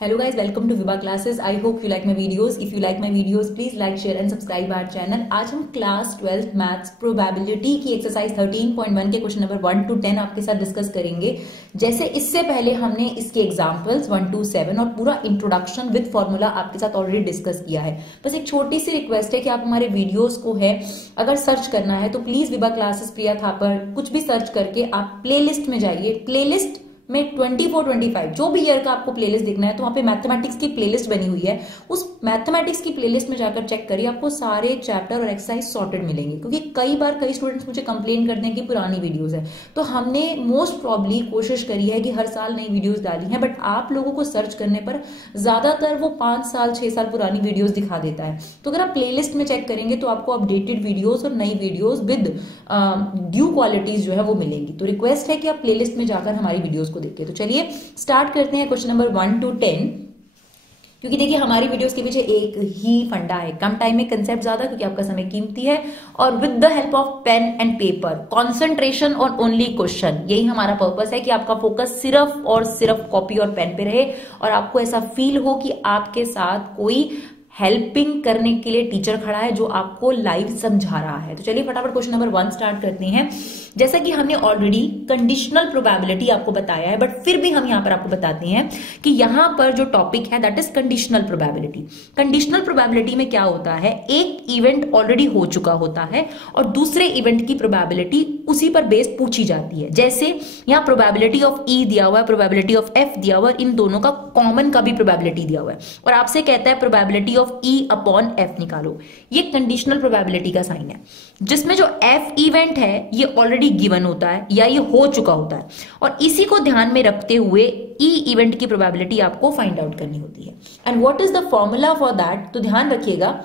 Hello guys, welcome to Viva Classes. I hope you like my videos. If you like my videos, please like, share and subscribe our channel. आज हम class 12 maths probability की exercise 13.1 के question number 1 to 10 आपके साथ discuss करेंगे। जैसे इससे पहले हमने इसके एग्जांपल्स 1 to 7 और पूरा इंट्रोडक्शन विद फॉर्मूला आपके साथ ऑलरेडी डिस्कस किया है। बस एक छोटी सी रिक्वेस्ट है कि आप हमारे वीडियोस को है अगर सर्च करना है तो प्लीज विवा क्लासेस प्रिया थापर कुछ भी सर्च करके आप प्लेलिस्ट में जाइए। प्लेलिस्ट में 24-25 जो भी ईयर का आपको प्लेलिस्ट देखना है तो वहां पे मैथमेटिक्स की प्लेलिस्ट बनी हुई है। उस मैथमेटिक्स की प्लेलिस्ट में जाकर चेक करिए, आपको सारे चैप्टर और एक्सरसाइज सॉर्टेड मिलेंगे। क्योंकि कई स्टूडेंट्स मुझे कंप्लेन करते हैं कि पुरानी वीडियोस है, तो हमने मोस्ट प्रॉब्ली कोशिश करी है कि हर साल नई वीडियोस डाली है, बट आप लोगों को सर्च करने पर ज्यादातर वो 5 साल 6 साल पुरानी वीडियोस दिखा देता है। तो अगर आप प्लेलिस्ट में चेक करेंगे तो आपको अपडेटेड वीडियोस और नई वीडियोस विद ड्यू क्वालिटीज जो है वो मिलेंगी। तो रिक्वेस्ट है कि आप प्लेलिस्ट में जाकर हमारी वीडियोस देखिए। तो चलिए स्टार्ट करते हैं क्वेश्चन नंबर 1 to 10। क्योंकि देखिए हमारी वीडियोस के पीछे एक ही फंडा है, कम टाइम में कंसेप्ट ज्यादा, क्योंकि आपका समय कीमती है, और with the help of pen and paper concentration on only question. यही हमारा पर्पस है कि आपका फोकस सिर्फ और सिर्फ कॉपी और पेन पे रहे और आपको ऐसा फील हो कि आपके साथ कोई हेल्पिंग करने के लिए टीचर खड़ा है जो आपको लाइव समझा रहा है। तो चलिए फटाफट क्वेश्चन नंबर 1 स्टार्ट करते हैं। जैसा कि हमने ऑलरेडी कंडीशनल प्रोबेबिलिटी आपको बताया है, बट फिर भी हम यहां पर आपको बताते हैं कि यहां पर जो टॉपिक है that is conditional probability. Conditional probability में क्या होता है, एक इवेंट ऑलरेडी हो चुका होता है और दूसरे इवेंट की प्रोबेबिलिटी उसी पर बेस्ड पूछी जाती है। जैसे यहां प्रोबेबिलिटी ऑफ ई दिया हुआ है, प्रोबेबिलिटी ऑफ एफ दिया हुआ है, इन दोनों का कॉमन का भी प्रोबेबिलिटी दिया हुआ है और आपसे कहता है probability of E upon F निकालो। ये कंडीशनल प्रोबेबिलिटी का साइन है, जिसमें जो एफ इवेंट है ये ऑलरेडी गिवन होता है या ये हो चुका होता है और इसी को ध्यान में रखते हुए ई इवेंट की प्रोबेबिलिटी आपको फाइंड आउट करनी होती है। And what is the formula for that, तो ध्यान रखिएगा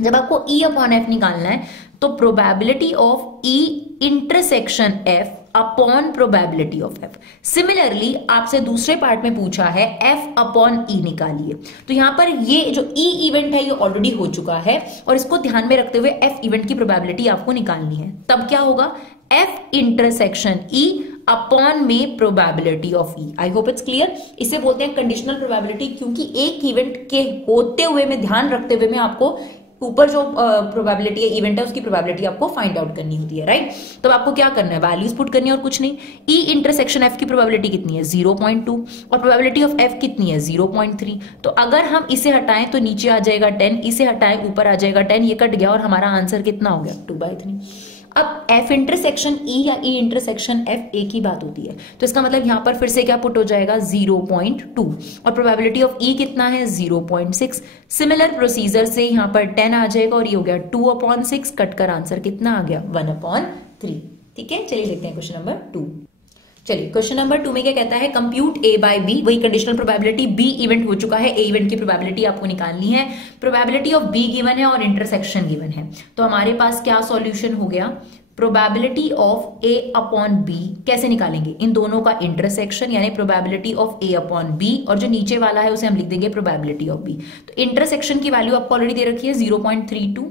जब आपको ई अपॉन एफ निकालना है तो probability of E intersection F upon probability of F. Similarly आपसे दूसरे पार्ट में पूछा है एफ अपॉन ई निकालिए, तो यहां पर ये जो ई इवेंट है ये ऑलरेडी हो चुका है और इसको ध्यान में रखते हुए एफ इवेंट की प्रोबेबिलिटी आपको निकालनी है। तब क्या होगा, एफ इंटरसेक्शन ई अपॉन में probability of E. I hope it's clear. इसे बोलते हैं कंडीशनल प्रोबेबिलिटी, क्योंकि एक इवेंट के होते हुए में ध्यान रखते हुए में आपको ऊपर जो प्रोबेबिलिटी है इवेंट है उसकी प्रोबेबिलिटी आपको फाइंड आउट करनी होती है, राइट। तो आपको क्या करना है, वैल्यूज पुट करनी है और कुछ नहीं। ई इंटरसेक्शन एफ की प्रोबेबिलिटी कितनी है 0.2 और प्रोबेबिलिटी ऑफ एफ कितनी है 0.3। तो अगर हम इसे हटाएं तो नीचे आ जाएगा 10, इसे हटाएं ऊपर आ जाएगा 10, ये कट गया और हमारा आंसर कितना हो गया 2/3। अब एफ इंटरसेक्शन ई या ई इंटरसेक्शन एफ एक ही बात होती है, तो इसका मतलब यहां पर फिर से क्या पुट हो जाएगा 0.2 और प्रोबेबिलिटी ऑफ ई कितना है 0.6। सिमिलर प्रोसीजर से यहां पर 10 आ जाएगा और ये हो गया 2/6, कटकर आंसर कितना आ गया 1/3। ठीक है, चलिए देखते हैं क्वेश्चन नंबर 2। चलिए क्वेश्चन नंबर 2 में क्या कहता है, कंप्यूट ए बाय बी। वही कंडीशनल प्रोबेबिलिटी, बी इवेंट हो चुका है, ए इवेंट की प्रोबेबिलिटी आपको निकालनी है। प्रोबेबिलिटी ऑफ बी गिवन है और इंटरसेक्शन गिवन है, तो हमारे पास क्या सॉल्यूशन हो गया, probability of A upon B कैसे निकालेंगे, इन दोनों का इंटरसेक्शन यानी probability of A upon B, और जो नीचे वाला है उसे हम लिख देंगे प्रोबेबिलिटी ऑफ बी। तो इंटरसेक्शन की वैल्यू आपको ऑलरेडी दे रखी है 0.32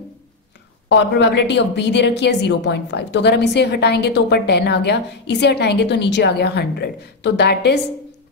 और प्रोबेबिलिटी ऑफ बी दे रखी है 0.5। तो अगर हम इसे हटाएंगे तो ऊपर 10 आ गया, इसे हटाएंगे तो नीचे आ गया 100, तो दैट इज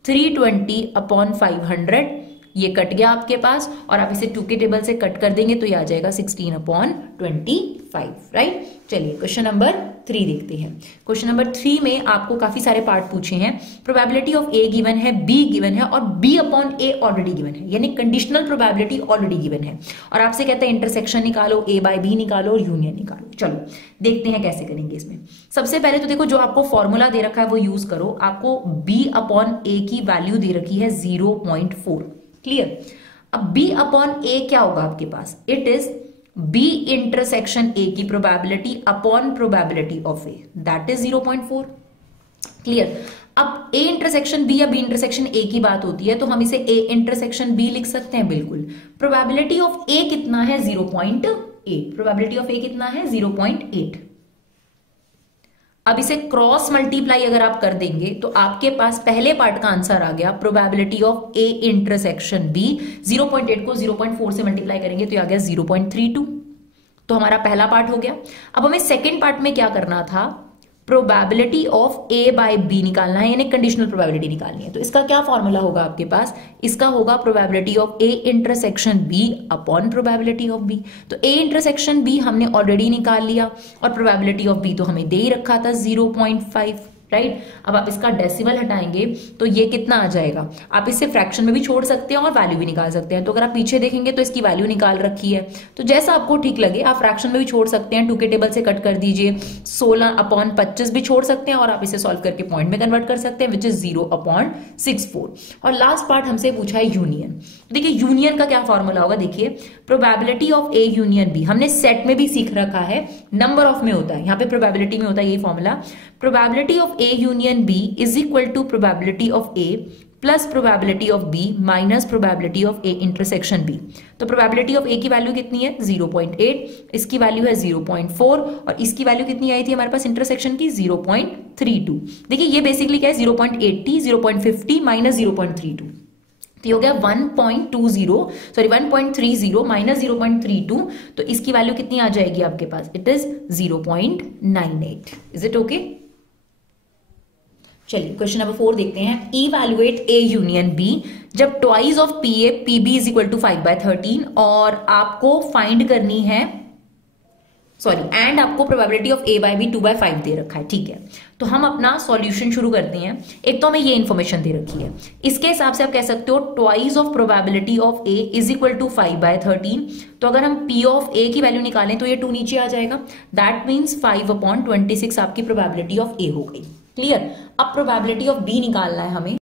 320/500। ये कट गया आपके पास और आप इसे 2 के टेबल से कट कर देंगे तो ये आ जाएगा 16/25, राइट। चलिए क्वेश्चन नंबर 3 देखते हैं। क्वेश्चन नंबर 3 में आपको काफी सारे पार्ट पूछे हैं। प्रोबेबिलिटी ऑफ ए गिवन है, बी गिवन है और बी अपॉन ए ऑलरेडी गिवन है, यानी कंडीशनल प्रोबेबिलिटी ऑलरेडी गिवन है और आपसे कहता है इंटरसेक्शन निकालो, ए बाय बी निकालो और यूनियन निकालो। चलो देखते हैं कैसे करेंगे इसमें। सबसे पहले तो देखो जो आपको फॉर्मूला दे रखा है वो यूज करो। आपको बी अपॉन ए की वैल्यू दे रखी है 0.4, क्लियर। अब b अपॉन ए क्या होगा आपके पास, it is b intersection a की probability upon probability of a, that is 0.4, clear. अब a इंटरसेक्शन b या b इंटरसेक्शन a की बात होती है तो हम इसे a इंटरसेक्शन b लिख सकते हैं, बिल्कुल। प्रोबेबिलिटी ऑफ a कितना है 0.8, प्रोबेबिलिटी ऑफ a कितना है 0.8। अब इसे क्रॉस मल्टीप्लाई अगर आप कर देंगे तो आपके पास पहले पार्ट का आंसर आ गया, probability of A intersection B. 0.8 को 0.4 से मल्टीप्लाई करेंगे तो आ गया 0.32, तो हमारा पहला पार्ट हो गया। अब हमें सेकेंड पार्ट में क्या करना था, probability of A by B निकालना है, यानी कंडीशनल प्रोबेबिलिटी निकालनी है। तो इसका क्या फॉर्मूला होगा आपके पास, इसका होगा probability of A intersection B upon probability of B. तो ए इंटरसेक्शन बी हमने ऑलरेडी निकाल लिया और प्रोबेबिलिटी ऑफ बी तो हमें दे ही रखा था 0.5, राइट। अब आप इसका डेसिमल हटाएंगे तो ये कितना आ जाएगा, आप इसे फ्रैक्शन में भी छोड़ सकते हैं और वैल्यू भी निकाल सकते हैं। तो अगर आप पीछे देखेंगे तो इसकी वैल्यू निकाल रखी है, तो जैसा आपको ठीक लगे आप फ्रैक्शन में भी छोड़ सकते हैं, 2 के टेबल से कट कर दीजिए, 16/25 भी छोड़ सकते हैं और आप इसे सॉल्व करके पॉइंट में कन्वर्ट कर सकते हैं, विच इज 0/64। और लास्ट पार्ट हमसे पूछा है यूनियन। देखिए यूनियन का क्या फॉर्मूला होगा, देखिए probability of A union B हमने सेट में भी सीख रखा है, नंबर ऑफ में होता है, यहाँ पे प्रोबेबिलिटी में होता है यही formula. Probability of A union B is equal to probability of A plus probability of B minus probability of A intersection B. तो प्रोबेबिलिटी ऑफ ए की वैल्यू कितनी है 0.8, इसकी वैल्यू है 0.4 और इसकी वैल्यू कितनी आई थी हमारे पास इंटरसेक्शन की 0.32। देखिए ये बेसिकली क्या है 0.80, 0.50 माइनस 0.32, तो ये हो गया 1.30 माइनस 0.32, तो इसकी वैल्यू कितनी आ जाएगी आपके पास, it is 0.98। Is it okay? चलिए क्वेश्चन नंबर 4 देखते हैं। इवैल्यूएट ए यूनियन बी जब twice of P A P B is equal to 5/13 और आपको फाइंड करनी है एंड आपको probability of A by B 2/5 दे रखा है, ठीक है। तो हम अपना सॉल्यूशन शुरू करते हैं। एक तो हमें ये इन्फॉर्मेशन दे रखी है, इसके हिसाब से आप कह सकते हो twice of probability of A is equal to 5/13। तो अगर हम पी ऑफ ए की वैल्यू निकालें तो ये 2 नीचे आ जाएगा, दैट मीन्स 5/26 आपकी प्रोबेबिलिटी ऑफ ए हो गई। क्लियर? अब प्रोबेबिलिटी ऑफ बी निकालना है हमें।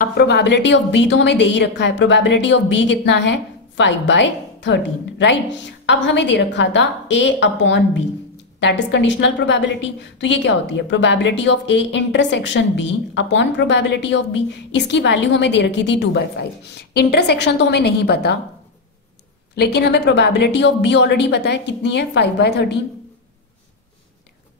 अब प्रोबेबिलिटी ऑफ बी तो हमें दे ही रखा है, प्रोबेबिलिटी ऑफ बी कितना है 5/13, राइट। अब हमें दे रखा था a upon B, that is conditional probability. तो ये क्या होती है, probability of A intersection B upon probability of B. इसकी वैल्यू हमें दे रखी थी 2/5। इंटरसेक्शन तो हमें नहीं पता, लेकिन हमें प्रोबेबिलिटी ऑफ बी ऑलरेडी पता है, कितनी है 5/13।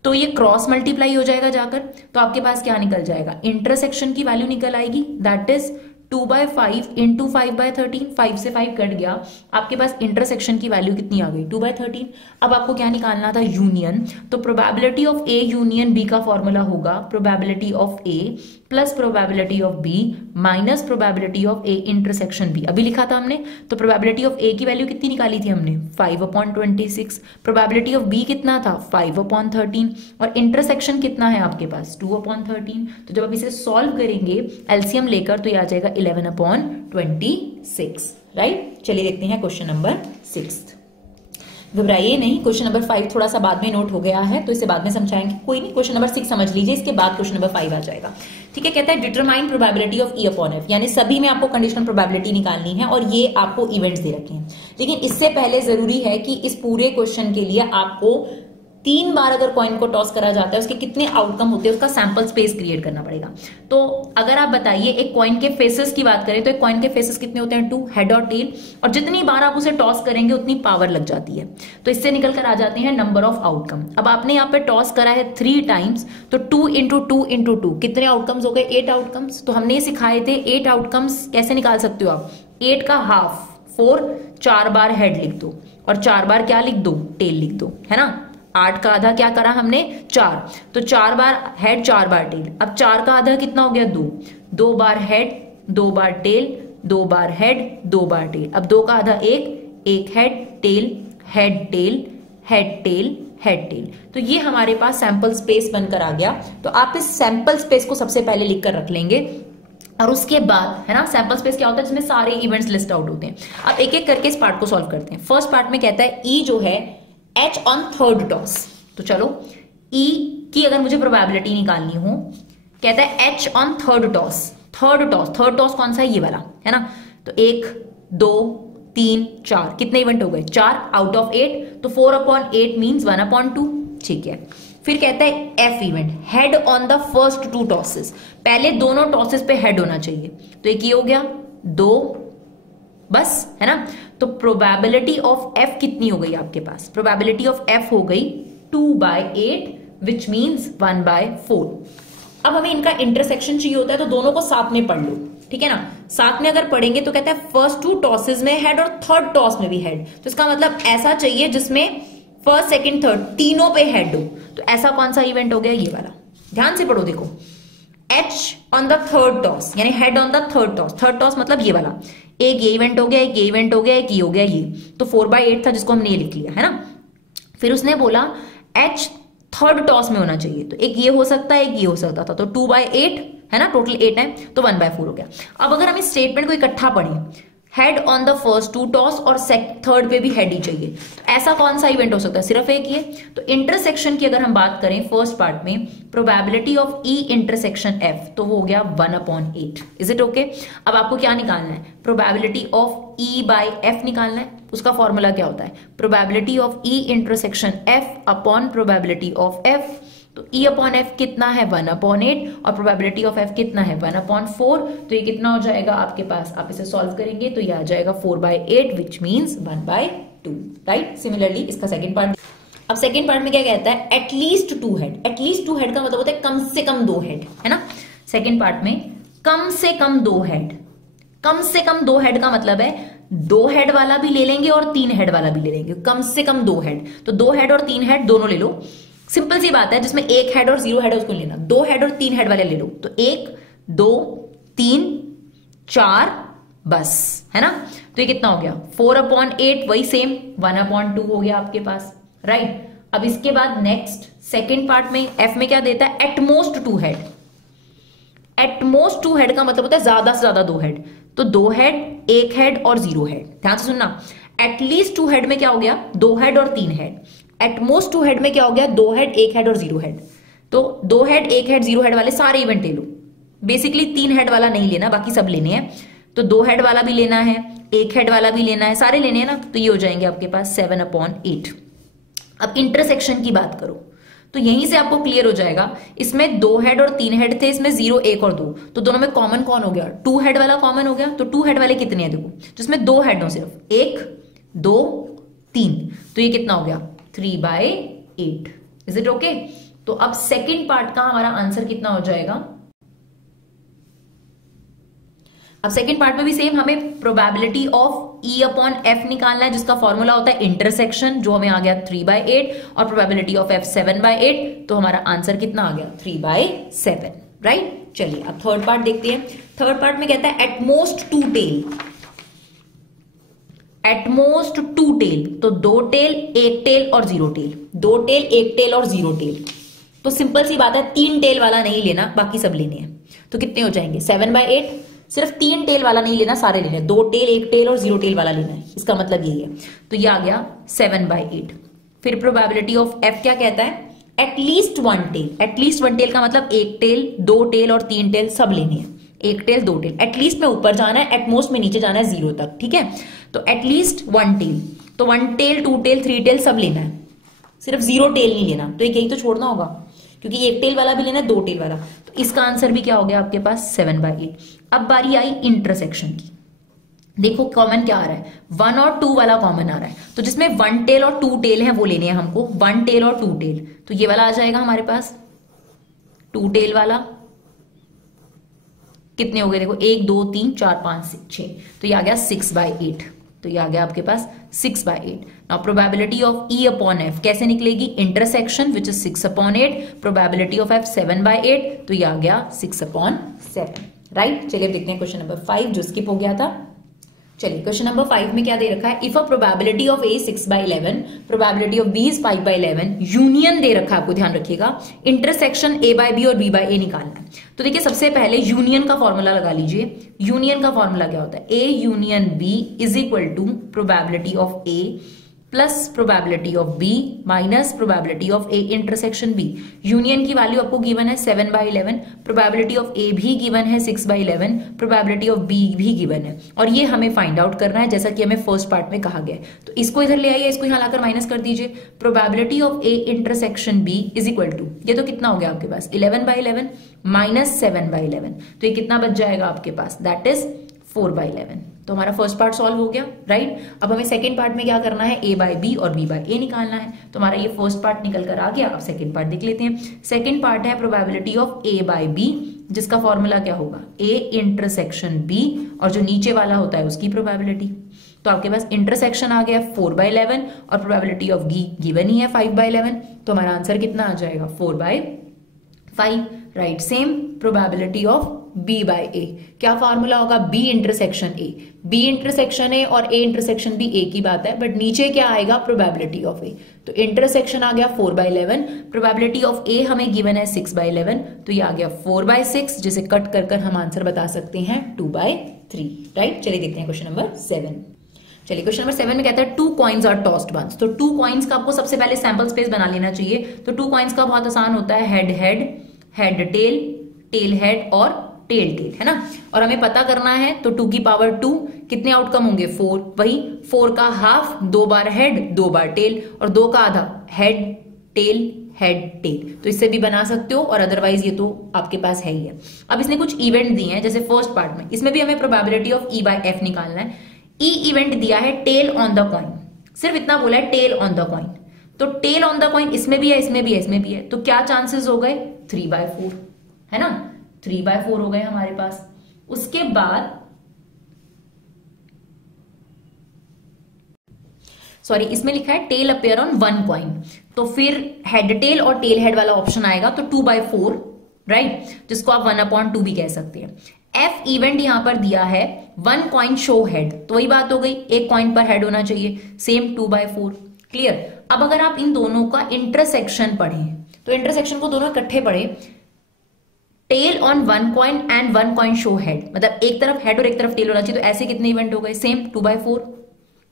तो ये क्रॉस मल्टीप्लाई हो जाएगा जाकर, तो आपके पास क्या निकल जाएगा, इंटरसेक्शन की वैल्यू निकल आएगी, दैट इज 2/5 इंटू 5/13, 5 से 5 कट गया, आपके पास इंटरसेक्शन की वैल्यू कितनी आ गई 2/13। अब आपको क्या निकालना था, यूनियन। तो probability of A union B का फॉर्मूला होगा probability of A plus probability of B minus probability of A intersection B. अभी लिखा था हमने, तो प्रोबेबिलिटी ऑफ ए की वैल्यू कितनी निकाली थी हमने 5/26, प्रोबेबिलिटी ऑफ बी कितना था 5/13 और इंटरसेक्शन कितना है आपके पास 2/13। तो जब आप इसे सॉल्व करेंगे एलसीएम लेकर तो ये आ जाएगा 11/26, राइट। चलिए देखते हैं क्वेश्चन नंबर 6। घबराइए नहीं, क्वेश्चन नंबर 5 थोड़ा सा बाद में नोट हो गया है तो इसे बाद में समझाएंगे, कोई नहीं। क्वेश्चन नंबर 6 समझ लीजिए, इसके बाद क्वेश्चन नंबर 5 आ जाएगा, ठीक है। कहता है determine probability of E upon F, यानी सभी में आपको कंडीशनल प्रोबेबिलिटी निकालनी है और ये आपको इवेंट्स दे रखे हैं। लेकिन इससे पहले जरूरी है कि इस पूरे क्वेश्चन के लिए आपको 3 बार अगर कॉइन को टॉस करा जाता है उसके कितने आउटकम होते हैं उसका सैंपल स्पेस क्रिएट करना पड़ेगा। तो अगर आप बताइए एक कॉइन के फेसेस की बात करें तो एक कॉइन के फेसेस कितने होते हैं 2, हेड और टेल, और जितनी बार आप उसे टॉस करेंगे उतनी पावर लग जाती है। तो इससे निकल कर आ जाते हैं नंबर ऑफ आउटकम। अब आपने यहाँ पे टॉस करा है 3 टाइम्स, तो 2 इंटू 2 इंटू 2 कितने आउटकम्स हो गए 8 आउटकम्स। तो हमने सिखाए थे 8 आउटकम्स कैसे निकाल सकते हो आप, 8 का हाफ 4, 4 बार हेड लिख दो और 4 बार क्या लिख दो टेल लिख दो, है ना। 8 का आधा क्या करा हमने 4, तो 4 बार हेड 4 बार टेल। अब 4 का आधा कितना हो गया 2, 2 बार हेड 2 बार टेल, 2 बार हेड 2 बार टेल। अब 2 का आधा 1 head tail head tail head tail head tail. तो ये हमारे पास सैंपल स्पेस बनकर आ गया। तो आप इस सैंपल स्पेस को सबसे पहले लिखकर रख लेंगे और उसके बाद, है ना, सैंपल स्पेस क्या होता है जिसमें सारे इवेंट्स लिस्ट आउट होते हैं। अब एक एक करके इस पार्ट को सॉल्व करते हैं। फर्स्ट पार्ट में कहता है ई जो है H ऑन थर्ड टॉस। तो चलो E की अगर मुझे प्रोबेबिलिटी निकालनी हो, कहता है H on third toss. Third toss कौन सा है, ये वाला, है ना। तो 1 2 3 4 कितने इवेंट हो गए 4 आउट ऑफ 8, तो 4/8 मींस 1/2, ठीक है। फिर कहता है F event, head on the first 2 tosses. पहले दोनों टॉसेस पे हेड होना चाहिए, तो एक ये हो गया 2 बस, है ना। तो प्रोबेबिलिटी ऑफ F कितनी हो गई आपके पास, प्रोबेबिलिटी ऑफ F हो गई 2/8 विच मीन्स 1/4। अब हमें इनका इंटरसेक्शन चाहिए होता है, तो दोनों को साथ में पढ़ लो, ठीक है ना। साथ में अगर पढ़ेंगे तो कहता है फर्स्ट 2 टॉसेस में हेड और थर्ड टॉस में भी हेड। तो इसका मतलब ऐसा चाहिए जिसमें फर्स्ट सेकंड थर्ड तीनों पे हेड हो। तो ऐसा कौन सा इवेंट हो गया, ये वाला। ध्यान से पढ़ो, देखो H on the third toss, यानी head on the third toss. Third toss मतलब ये वाला, एक ये इवेंट हो गया, एक ये इवेंट हो गया, एक ये हो गया, ये तो 4/8 था जिसको हमने ये लिख लिया है ना। फिर उसने बोला H थर्ड टॉस में होना चाहिए, तो एक ये हो सकता है, एक ये हो सकता था, तो 2/8 है ना, टोटल 8 है, तो 1/4 हो गया। अब अगर हम इस स्टेटमेंट को इकट्ठा पढ़ें, head on the first 2 toss और थर्ड पे भी हेड ही चाहिए, तो ऐसा कौन सा इवेंट हो सकता है, सिर्फ एक ये। तो इंटरसेक्शन की अगर हम बात करें फर्स्ट पार्ट में, probability of E intersection F, तो वो हो गया 1/8। Is it okay? अब आपको क्या निकालना है, प्रोबेबिलिटी ऑफ E/F निकालना है। उसका फॉर्मूला क्या होता है, probability of E intersection F upon probability of F। तो E/F कितना है, 1/8, और प्रोबेबिलिटी ऑफ F कितना है, 1/4। तो ये कितना हो जाएगा आपके पास, आप इसे सॉल्व करेंगे तो ये आ जाएगा 4/8 विच मीन्स 1/2, राइट। सिमिलरली इसका सेकंड पार्ट, अब सेकंड पार्ट में क्या कहता है, एटलीस्ट 2 हेड। एटलीस्ट 2 हेड का मतलब होता है कम से कम 2 हेड, है ना। सेकंड पार्ट में कम से कम 2 हेड, कम से कम 2 हेड का मतलब है 2 हेड वाला भी ले लेंगे और 3 हेड वाला भी ले लेंगे, कम से कम 2 हेड। तो 2 हेड और 3 हेड दोनों ले लो, सिंपल सी बात है, जिसमें 1 हेड और 0 हेड है उसको लेना। 2 हेड और 3 हेड वाले ले लो, तो 1 2 3 4 बस, है ना। तो ये कितना हो गया, 4/8, वही सेम 1/2 हो गया आपके पास, राइट। अब इसके बाद नेक्स्ट सेकेंड पार्ट में F में क्या देता है, एटमोस्ट 2 हेड। एटमोस्ट 2 हेड का मतलब होता है ज्यादा से ज्यादा 2 हेड, तो 2 हेड 1 हेड और 0 हेड। ध्यान से सुनना, एटलीस्ट 2 हेड में क्या हो गया, 2 हेड और 3 हेड। एटमोस्ट 2 हेड में क्या हो गया, 2 हेड 1 हेड और 0 हेड। तो 2 हेड 1 हेड 0 हेड वाले सारे इवेंट ले लो, बेसिकली 3 हेड वाला नहीं लेना, बाकी सब लेने हैं। तो 2 हेड वाला भी लेना है, 1 हेड वाला भी लेना है, सारे लेने हैं ना। तो ये हो जाएंगे आपके पास 7/8। अब इंटरसेक्शन की बात करो तो यहीं से आपको क्लियर हो जाएगा, इसमें 2 हेड और 3 हेड थे, इसमें 0 1 और 2, तो दोनों में कॉमन कौन हो गया, 2 हेड वाला कॉमन हो गया। तो 2 हेड वाले कितने हैं, देखो जिसमें 2 हेड हो, सिर्फ 1 2 3, तो ये कितना हो गया 3/8। Is it okay? तो अब सेकेंड पार्ट का हमारा आंसर कितना हो जाएगा, अब सेकेंड पार्ट में भी सेम हमें प्रोबेबिलिटी ऑफ E/F निकालना है, जिसका फॉर्मूला होता है इंटरसेक्शन, जो हमें आ गया 3/8, और प्रोबेबिलिटी ऑफ F 7/8, तो हमारा आंसर कितना आ गया 3/7, राइट। चलिए अब थर्ड पार्ट देखते हैं। थर्ड पार्ट में कहता है एटमोस्ट 2 टेल। एटमोस्ट 2 टेल, तो 2 टेल 1 टेल और 0 टेल, 2 टेल 1 टेल और 0 टेल। तो सिंपल सी बात है, 3 टेल वाला नहीं लेना, बाकी सब लेने हैं। तो कितने हो जाएंगे 7/8, सिर्फ 3 टेल वाला नहीं लेना, सारे लेने हैं। 2 टेल 1 टेल और 0 टेल वाला लेना है, इसका मतलब यही है। तो ये आ गया 7/8। फिर प्रोबेबिलिटी ऑफ F क्या कहता है, एटलीस्ट 1 टेल। एटलीस्ट 1 टेल का मतलब 1 टेल 2 टेल और 3 टेल सब लेने हैं, 1 टेल 2 टेल। एटलीस्ट में ऊपर जाना है, एटमोस्ट में नीचे जाना है 0 तक, ठीक है। तो एटलीस्ट 1 टेल, तो 1 टेल 2 टेल 3 टेल सब लेना है, सिर्फ 0 टेल नहीं लेना। तो एक यही तो छोड़ना होगा, क्योंकि 1 टेल वाला भी लेना है, 2 टेल वाला। तो इसका आंसर भी क्या हो गया आपके पास 7/8। अब बारी आई इंटरसेक्शन की। देखो कॉमन क्या आ रहा है, 1 और 2 वाला कॉमन आ रहा है, तो जिसमें 1 टेल और 2 टेल है वो लेने हैं हमको, 1 टेल और 2 टेल। तो ये वाला आ जाएगा हमारे पास 2 टेल वाला। कितने हो गए, देखो 1 2 3 4 5 6, तो ये आ गया 6/8। तो ये आ गया आपके पास 6/8। नाउ प्रोबेबिलिटी ऑफ E/F कैसे निकलेगी, intersection which is 6/8, probability of F 7/8, तो ये आ गया 6/7, राइट। चलिए देखते हैं क्वेश्चन नंबर 5 जो स्किप हो गया था। चलिए क्वेश्चन नंबर 5 में क्या दे रखा है, if a probability of A 6/11, probability of B is 5/11, union दे रखा है, आपको ध्यान रखिएगा, इंटरसेक्शन A/B और B/A निकालना है। तो देखिए सबसे पहले यूनियन का फॉर्मूला लगा लीजिए। यूनियन का फॉर्मूला क्या होता है, A union B is equal to probability of A plus probability of B minus probability of A intersection B। Union की वैल्यू आपको गिवन है 7/11, प्रोबेबिलिटी ऑफ A भी गिवन है 6/11, प्रोबेबिलिटी ऑफ B भी गिवन है, और ये हमें फाइंड आउट करना है जैसा कि हमें फर्स्ट पार्ट में कहा गया है। तो इसको इधर ले आइए, इसको यहां लाकर माइनस कर दीजिए। Probability of A intersection B is equal to, ये तो कितना हो गया आपके पास 11/11 माइनस 7/11, तो ये कितना बच जाएगा आपके पास, दैट इज 4/11। तो हमारा फर्स्ट पार्ट सॉल्व हो गया, राइट। अब हमें सेकंड पार्ट में क्या करना है, A/B और B/A निकालना है। तो हमारा ये फर्स्ट पार्ट निकल कर आ गया। अब सेकंड पार्ट देख लेते हैं। सेकंड पार्ट है प्रोबेबिलिटी ऑफ A/B, जिसका फॉर्मूला क्या होगा, A इंटरसेक्शन B, और जो नीचे वाला होता है उसकी प्रोबेबिलिटी। तो आपके पास इंटरसेक्शन आ गया 4/11 और प्रोबेबिलिटी ऑफ गी गिवन ही है 5/11, तो हमारा आंसर कितना आ जाएगा 4/5, right. Same probability of B by A, क्या फॉर्मूला होगा, B intersection A, B intersection A और ए इंटरसेक्शन भी ए की बात है, बट नीचे क्या आएगा प्रोबेबिलिटी ऑफ ए, तो इंटरसेक्शन आ गया 4/11, प्रोबेबिलिटी ऑफ ए हमें गिवन है 6/11, तो ये आ गया 4/6, जिसे कट कर कर हम आंसर बता सकते हैं 2/3, राइट। चलिए देखते हैं क्वेश्चन नंबर 7। चलिए क्वेश्चन नंबर 7 में कहता है 2 कॉइन्स आर टॉस्ड वंस, तो 2 कॉइन्स का आपको सबसे पहले सैंपल स्पेस बना लेना चाहिए। तो 2 कॉइन्स का बहुत आसान होता है, head head, head tail, tail head और टेल टेल, है ना। और हमें पता करना है तो 2 की पावर 2 कितने आउटकम होंगे 4, वही 4 का हाफ 2 बार हेड 2 बार टेल और 2 का आधा हेड टेल हेड टेल, तो इससे भी बना सकते हो और अदरवाइज ये तो आपके पास है ही है। अब इसने कुछ इवेंट दिए हैं, जैसे फर्स्ट पार्ट में, इसमें भी हमें probability of E bye F निकालना है। ई इवेंट दिया है टेल ऑन द कॉइन, सिर्फ इतना बोला है टेल ऑन द कॉइन, तो टेल ऑन द कॉइन इसमें भी है, इसमें भी है, इसमें भी है, तो क्या चांसेस हो गए 3/4, है ना, 3/4 हो गए हमारे पास। उसके बाद सॉरी इसमें लिखा है टेल अपेयर ऑन 1 कॉइन, तो फिर हेड टेल और टेल हेड वाला ऑप्शन आएगा, तो 2/4, राइट, जिसको आप 1/2 भी कह सकते हैं। एफ इवेंट यहां पर दिया है 1 कॉइन शो हेड, तो वही बात हो गई, एक कॉइन पर हेड होना चाहिए, सेम 2/4, क्लियर। अब अगर आप इन दोनों का इंटरसेक्शन पढ़ें, तो इंटरसेक्शन को दोनों इकट्ठे पढ़े, tail on 1 coin and 1 coin show head, मतलब एक तरफ हेड और एक तरफ टेल होना चाहिए, तो ऐसे कितने इवेंट हो गए, सेम 2/4,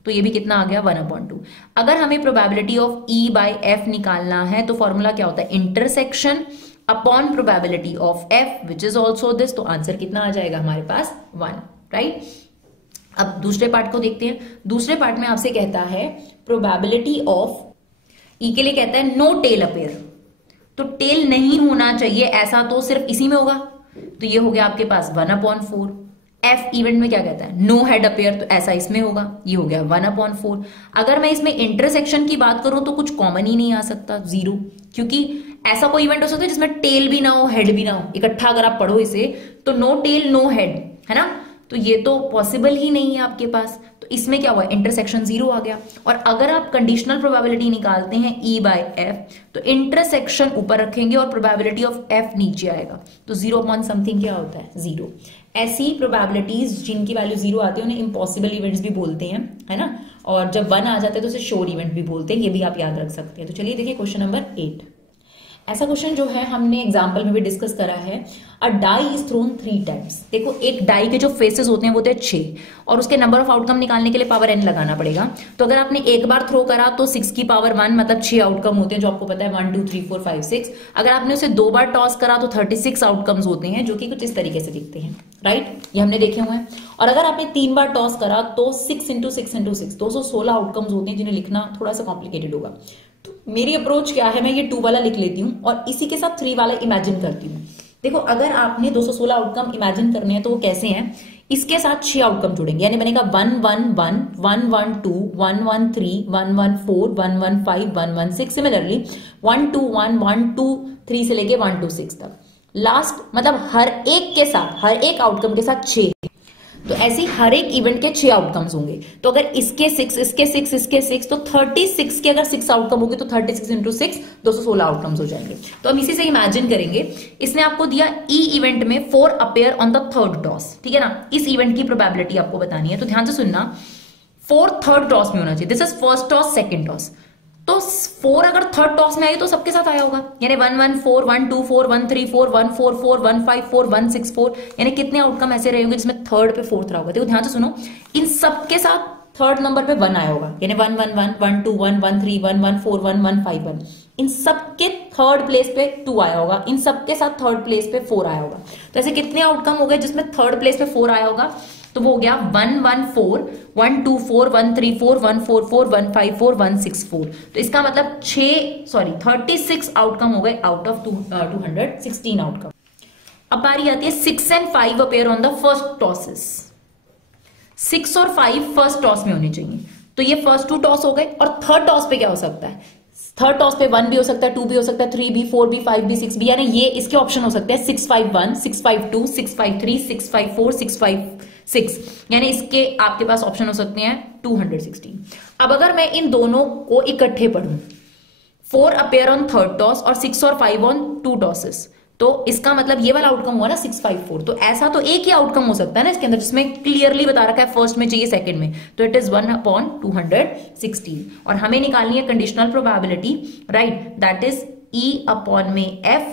तो ये भी कितना आ गया 1/2। अगर हमें probability of E bye F निकालना है तो फॉर्मूला क्या होता है, intersection upon probability of F which is also this, तो आंसर कितना आ जाएगा हमारे पास 1, राइट। अब दूसरे पार्ट को देखते हैं। दूसरे पार्ट में आपसे कहता है प्रोबेबिलिटी ऑफ ई के लिए कहता है नो टेल अपेयर, तो टेल नहीं होना चाहिए, ऐसा तो सिर्फ इसी में होगा, तो ये हो गया आपके पास 1/4। एफ इवेंट में क्या कहता है नो हेड अपेयर, तो ऐसा इसमें होगा, ये हो गया 1/4। अगर मैं इसमें इंटरसेक्शन की बात करूं तो कुछ कॉमन ही नहीं आ सकता, 0, क्योंकि ऐसा कोई इवेंट हो सकता है जिसमें टेल भी ना हो हेड भी ना हो, इकट्ठा अगर आप पढ़ो इसे तो नो टेल नो हेड, है ना, तो ये तो पॉसिबल ही नहीं है आपके पास, तो इसमें क्या हुआ इंटरसेक्शन 0 आ गया। और अगर आप कंडीशनल प्रोबेबिलिटी निकालते हैं ई बाय एफ, तो इंटरसेक्शन ऊपर रखेंगे और प्रोबेबिलिटी ऑफ एफ नीचे आएगा, तो 0/समथिंग क्या होता है 0। ऐसी प्रोबेबिलिटीज जिनकी वैल्यू 0 आती है उन्हें इम्पॉसिबल इवेंट्स भी बोलते हैं, है ना, और जब 1 आ जाते हैं तो उसे श्योर इवेंट भी बोलते हैं, ये भी आप याद रख सकते हैं। तो चलिए देखिए क्वेश्चन नंबर 8। ऐसा क्वेश्चन जो है हमने एग्जाम्पल में भी डिस्कस करा है, अ डाई इज थ्रोन 3 टाइम्स। देखो एक डाई के जो फेसेस होते हैं वो होते हैं 6 और उसके नंबर ऑफ आउटकम निकालने के लिए पावर n लगाना पड़ेगा। तो अगर आपने एक बार थ्रो करा तो 6 की पावर 1 मतलब 6 आउटकम होते हैं, जो आपको पता है 1 2 3 4 5 6। अगर आपने उसे 2 बार टॉस करा तो 36 आउटकम्स होते हैं, जो कि कुछ इस तरीके से दिखते हैं, राइट, ये हमने देखे हुए हैं। और अगर आपने 3 बार टॉस करा तो 6 × 6 × 6 216 आउटकम्स होते हैं, जिन्हें लिखना थोड़ा सा कॉम्प्लिकेटेड होगा। तो मेरी अप्रोच क्या है, मैं ये 2 वाला लिख लेती हूँ और इसी के साथ 3 वाला इमेजिन करती हूँ। देखो अगर आपने 216 आउटकम इमेजिन करने हैं तो वो कैसे हैं, इसके साथ 6 आउटकम जुड़ेंगे, यानी बनेगा 1 1 1 1 1 2 1 1 3 1 1 4 1 1 5 1 1 6। सिमिलरली 1 2 1 1 2 3 से लेके 1 2 6 तक, लास्ट मतलब हर एक के साथ, हर एक आउटकम के साथ 6, तो ऐसे हर एक इवेंट के 6 आउटकम्स होंगे। तो अगर इसके 6 इसके 6 इसके 6 तो 36 के अगर 6 आउटकम होंगे तो 36 × 6 216 आउटकम्स हो जाएंगे। तो हम इसी से इमेजिन करेंगे। इसने आपको दिया ई इवेंट में 4 appear on the 3rd toss, ठीक है ना, इस इवेंट की प्रोबेबिलिटी आपको बतानी है, तो ध्यान से सुनना, 4 3rd टॉस में होना चाहिए, this is first toss second toss, तो 4 अगर 3rd टॉस में आई तो सबके साथ आया होगा, यानी 1 1 4 1 2 4 1 3 4 1 4 4 1 5 4 1 6 4, यानी कितने आउटकम ऐसे रहे होंगे जिसमें 3rd पे 4th रहा होगा। देखो ध्यान से सुनो, इन सबके साथ 3rd नंबर पे 1 आया होगा, यानी 1 1 1 1 2 1 1 3 1 1 4 1 1 5 1, इन सबके 3rd प्लेस पे 2 आया होगा, इन सबके साथ 3rd प्लेस पे 4 आया होगा। तो ऐसे कितने आउटकम हो गए जिसमें 3rd प्लेस पे 4 आया होगा, तो वो हो गया 1 1 4 1 2 4 1 3 4 1 4 4 1 5 4 1 6 4। तो इसका मतलब 36 आउटकम हो गए आउट ऑफ 216 आउटकम। अब बारी आती है 6 and 5 appear on the first tosses. 6 और 5 फर्स्ट टॉस में होने चाहिए, तो ये फर्स्ट 2 टॉस हो गए। और 3rd टॉस पे क्या हो सकता है, 3rd टॉस पे 1 भी हो सकता है, 2 भी हो सकता है, 3 भी, 4 भी, 5 भी, 6 भी, यानी ये इसके ऑप्शन हो सकते हैं 6 5 1 6 5 2 6 5 3 6 5 4 6 5 6, यानी इसके आपके पास ऑप्शन हो सकते हैं 216। अब अगर मैं इन दोनों को इकट्ठे पढ़ूं, 4 अपीयर ऑन थर्ड टॉस और 6 और 5 ऑन 2 टॉसेस, तो इसका मतलब ये वाला आउटकम हुआ ना 654। तो ऐसा तो एक ही आउटकम हो सकता है ना इसके अंदर, जिसमें क्लियरली बता रखा है फर्स्ट में चाहिए सेकंड में, तो इट इज 1/216। और हमें निकालनी है conditional probability, right, that is E upon में F।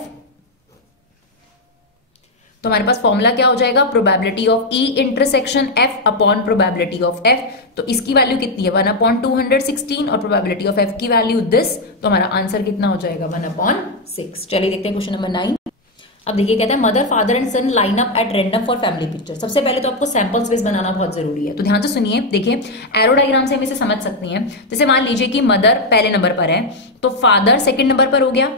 तो हमारे पास फॉर्मूला क्या हो जाएगा, probability of E intersection F upon probability of F। तो इसकी वैल्यू कितनी है 1/216 और प्रोबेबिलिटी ऑफ F की वैल्यू दिस, तो हमारा आंसर कितना हो जाएगा 1/6। चलिए देखते हैं क्वेश्चन नंबर 9। अब देखिए कहता है mother father and son line up at random for family picture. सबसे पहले तो आपको सैंपल स्पेस बनाना बहुत जरूरी है, तो ध्यान से सुनिए। देखिए एरो डायग्राम से हम इसे समझ सकते हैं। जैसे मान लीजिए कि मदर पहले नंबर पर है, तो फादर सेकंड नंबर पर हो गया,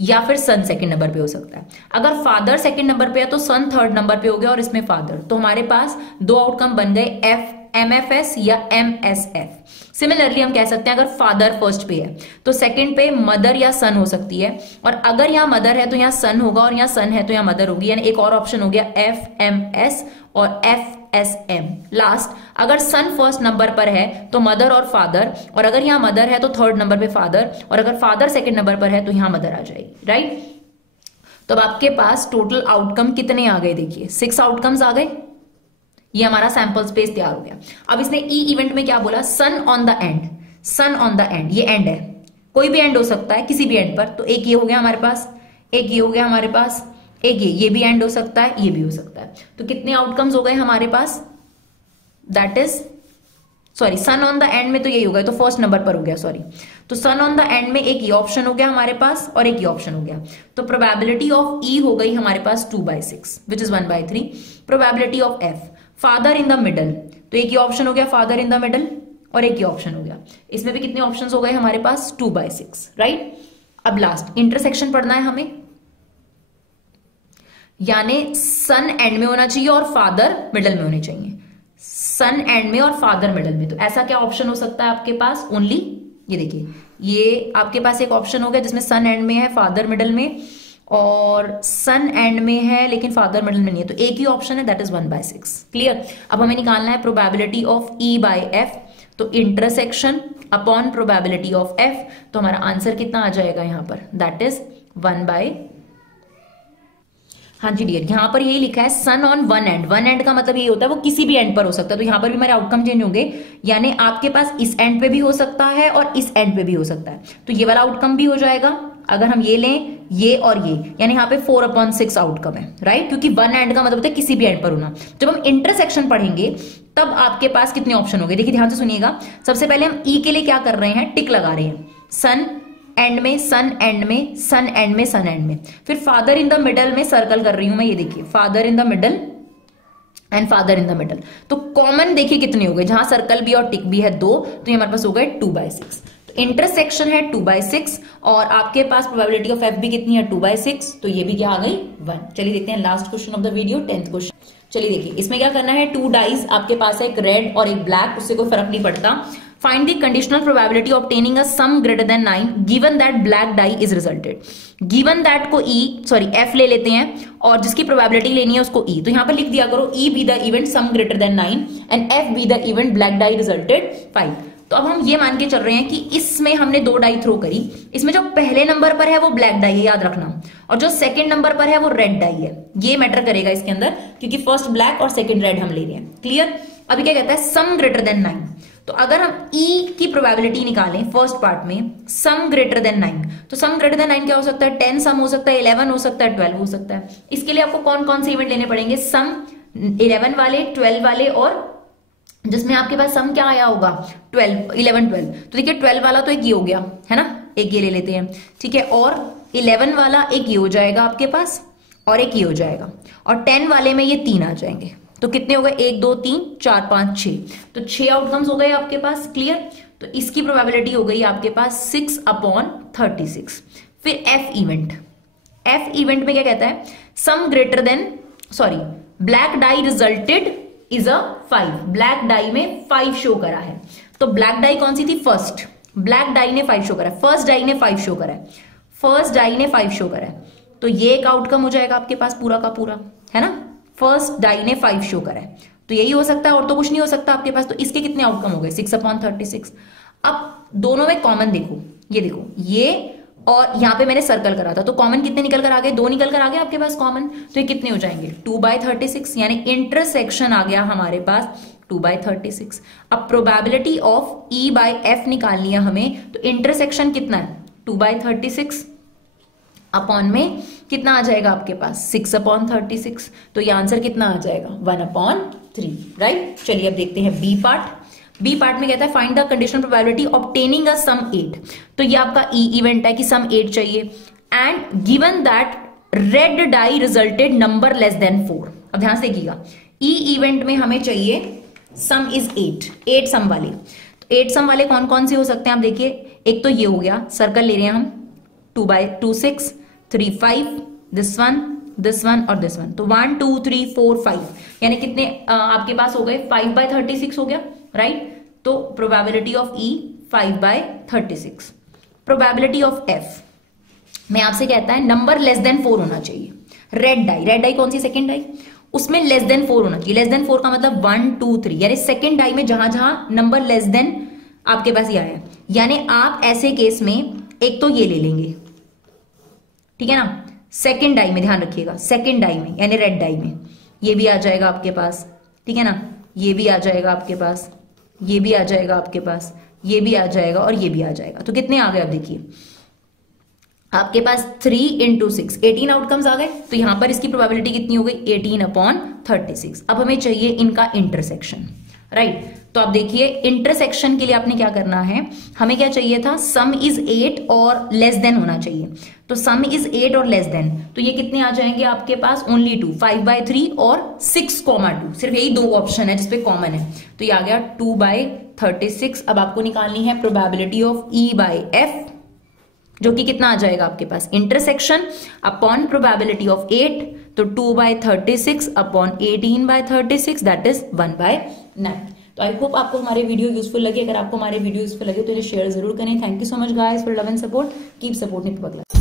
या फिर सन सेकंड नंबर पे हो सकता है। अगर फादर सेकंड नंबर पे है तो सन थर्ड नंबर पे हो गया और इसमें फादर, तो हमारे पास दो आउटकम बन गए MFS या MSF। सिमिलरली हम कह सकते हैं अगर फादर फर्स्ट पे है तो सेकंड पे मदर या सन हो सकती है, और अगर यहाँ मदर है तो यहाँ सन होगा, और यहाँ सन है तो यहाँ मदर होगी, यानी एक और ऑप्शन हो गया FMS और FSM। लास्ट, अगर सन फर्स्ट नंबर पर है तो मदर और फादर, और अगर यहाँ मदर है तो थर्ड नंबर पे फादर, और अगर फादर सेकंड नंबर पर है तो यहाँ मदर आ जाएगी, राइट। तो अब आपके पास टोटल आउटकम कितने आ गए, देखिए 6 आउटकम्स आ गए। ये हमारा सैंपल स्पेस तैयार हो गया। अब इसने ई इवेंट में क्या बोला, sun on the end, sun on the end, ये एंड है, कोई भी एंड हो सकता है किसी भी एंड पर, तो एक ये हो गया हमारे पास, एक ये हो गया हमारे पास, एक ये भी एंड हो सकता है, ये भी हो सकता है। तो कितने आउटकम्स हो गए हमारे पास, that is sorry sun on the end में तो यही हो गया, तो फर्स्ट नंबर पर हो गया, सॉरी। तो सन ऑन द एंड में एक ये ऑप्शन हो गया हमारे पास और एक ये ऑप्शन हो गया, तो प्रोबेबिलिटी ऑफ ई हो गई हमारे पास 2/6 which is 1/3। Probability of F, father in the middle, तो एक ये ऑप्शन हो गया फादर इन द मिडल, और एक ये ऑप्शन हो गया, इसमें भी कितने ऑप्शंस हो गए हमारे पास 2/6, राइट। अब लास्ट इंटरसेक्शन पढ़ना है हमें, यानी सन एंड में होना चाहिए और फादर मिडल में होने चाहिए, सन एंड में और फादर मिडल में। तो ऐसा क्या ऑप्शन हो सकता है आपके पास, ओनली ये देखिए, ये आपके पास एक ऑप्शन हो गया जिसमें सन एंड में है फादर मिडल में, और सन एंड में है लेकिन फादर मिडल में नहीं है, तो एक ही ऑप्शन है दैट इज 1/6। क्लियर। अब हमें निकालना है probability of E by F, तो intersection upon probability of F, तो हमारा आंसर कितना आ जाएगा यहां पर, दैट इज 1/, हाँ जी डियर, यहां पर यही लिखा है sun on one end. One end का मतलब ये होता है वो किसी भी एंड पर हो सकता है, तो यहां पर भी हमारे आउटकम चेंज होंगे, यानी आपके पास इस एंड पे भी हो सकता है और इस एंड पे भी हो सकता है, तो ये वाला आउटकम भी हो जाएगा अगर हम ये लें, ये और ये, यानी यहाँ पे 4/6 आउटकम है, राइट, क्योंकि वन एंड का मतलब होता है किसी भी एंड पर होना। जब हम इंटरसेक्शन पढ़ेंगे तब आपके पास कितने ऑप्शन होंगे, देखिए ध्यान से सुनिएगा। सबसे पहले हम ई के लिए क्या कर रहे हैं, टिक लगा रहे हैं, सन एंड में, सन एंड में, सन एंड में, सन एंड में। फिर फादर इन द मिडल में सर्कल कर रही हूं मैं, ये देखिए father in the middle and father in the middle. तो कॉमन देखिए कितने हो गए, जहां सर्कल भी और टिक भी है 2, तो ये हमारे पास हो गए 2/6। तो इंटरसेक्शन है 2/6 और आपके पास प्रोबेबिलिटी ऑफ एफ भी कितनी है 2/6, तो ये भी क्या आ गई 1। चलिए देखते हैं last question of the video, 10th question. चलिए देखिए इसमें क्या करना है, 2 डाइज आपके पास है, एक रेड और एक ब्लैक, उससे कोई फर्क नहीं पड़ता। Find the conditional probability of obtaining a sum greater than 9 given that black die is resulted. Given that को F ले लेते हैं और जिसकी probability लेनी है उसको E, तो यहां पर लिख दिया करो E be the event sum greater than 9 and F be the event black die resulted 5। तो अब हम ये मान के चल रहे हैं कि इसमें हमने 2 डाई थ्रो करी, इसमें जो पहले नंबर पर है वो ब्लैक डाई है, याद रखना, और जो सेकंड नंबर पर है वो रेड डाई है। ये मैटर करेगा इसके अंदर, क्योंकि फर्स्ट ब्लैक और सेकंड रेड हम ले रहे हैं। क्लियर। अभी क्या कहता है, सम ग्रेटर देन 9। तो अगर हम E की प्रोबेबिलिटी निकालें फर्स्ट पार्ट में, सम ग्रेटर देन 9, तो सम ग्रेटर देन 9 क्या हो सकता है, 10 सम हो सकता है, 11 हो सकता है, 12 हो सकता है। इसके लिए आपको कौन कौन से इवेंट लेने पड़ेंगे, सम 11 वाले, 12 वाले, और जिसमें आपके पास सम क्या आया होगा 12, 11, 12। तो देखिए 12 वाला तो एक ये हो गया है ना, एक ये ले लेते हैं, ठीक है, और 11 वाला एक ये हो जाएगा आपके पास, और एक ये हो जाएगा, और 10 वाले में ये 3 आ जाएंगे। तो कितने हो गए, 1 2 3 4 5 6, तो 6 आउटकम्स हो गए आपके पास। क्लियर। तो इसकी प्रोबेबिलिटी हो गई आपके पास 6/36। फिर एफ इवेंट, एफ इवेंट में क्या कहता है, सम greater than, sorry, black dye resulted is a 5। Black dye में 5 शो करा है, तो ब्लैक डाई कौन सी थी, फर्स्ट, ब्लैक डाई ने 5 शो करा है, फर्स्ट डाई ने 5 शो करा है, फर्स्ट डाई ने 5 शो करा है, तो ये एक आउटकम हो जाएगा आपके पास पूरा का पूरा, है ना, फर्स्ट डाई ने 5 शो करा है, तो यही हो सकता है और तो कुछ नहीं हो सकता आपके पास। तो इसके कितने आउटकम हो गए 6/36। अब दोनों में कॉमन देखो, ये देखो ये और यहां पे मैंने सर्कल करा था, तो कॉमन कितने निकल कर आ गए, 2 निकल कर आ गए आपके पास कॉमन। तो ये कितने हो जाएंगे 2/36, यानी इंटरसेक्शन आ गया हमारे पास 2/36। अब probability of E by F निकालनी है हमें, तो इंटरसेक्शन कितना है 2/36 अपॉन में कितना आ जाएगा आपके पास 6/36। तो ये आंसर कितना आ जाएगा 1/3, राइट। चलिए अब देखते हैं बी पार्ट। बी पार्ट में कहता है find the conditional probability obtaining a sum 8। तो ये आपका ई इवेंट है कि सम 8 चाहिए, and given that red die resulted number less than 4। अब ध्यान से देखिएगा, ई इवेंट में हमें चाहिए सम इज 8 सम वाले। तो 8 सम वाले कौन कौन से हो सकते हैं आप देखिए, एक तो ये हो गया, सर्कल ले रहे हैं हम 2/2 6 3 5, दिस वन और दिस वन। तो 1 2 3 4 5, यानी कितने आपके पास हो गए 5/36 हो गया, राइट। तो probability of E 5/36। Probability of F में आपसे कहता है नंबर लेस देन 4 होना चाहिए। रेड डाई कौन सी, सेकेंड डाई, उसमें लेस देन 4 होना चाहिए। लेस देन 4 का मतलब 1 2 3, यानी सेकेंड डाई में जहां जहां नंबर लेस देन आपके पास ये आया, यानी आप ऐसे केस में एक तो ये ले लेंगे, ठीक है ना। सेकेंड डाई में ध्यान रखिएगा, सेकेंड डाई में यानी रेड डाई में ये भी आ जाएगा आपके पास, ठीक है ना, ये भी आ जाएगा आपके पास, ये भी आ जाएगा आपके पास, ये भी आ जाएगा और ये भी आ जाएगा। तो कितने आ गए, अब देखिए आपके पास 3 × 6 18 आउटकम्स आ गए। तो यहां पर इसकी प्रोबेबिलिटी कितनी हो गई 18/36। अब हमें चाहिए इनका इंटरसेक्शन, राइट। तो आप देखिए इंटरसेक्शन के लिए आपने क्या करना है, हमें क्या चाहिए था, सम इज 8 और लेस देन होना चाहिए। तो सम इज 8 और लेस देन, तो ये कितने आ जाएंगे आपके पास, ओनली 2, 5/3 और 6,2। सिर्फ यही 2 ऑप्शन है जिसपे कॉमन है, तो ये आ गया 2/36। अब आपको निकालनी है probability of E by F, जो कि कितना आ जाएगा आपके पास, इंटरसेक्शन अपॉन प्रोबेबिलिटी ऑफ 8, तो 2/36 अपॉन 18/36, दैट इज 1/9। तो आई होप आपको हमारे वीडियो यूजफुल लगे। अगर आपको हमारे वीडियो यूजफुल लगे तो इन्हें शेयर जरूर करें। Thank you so much guys for love and support. Keep supporting people.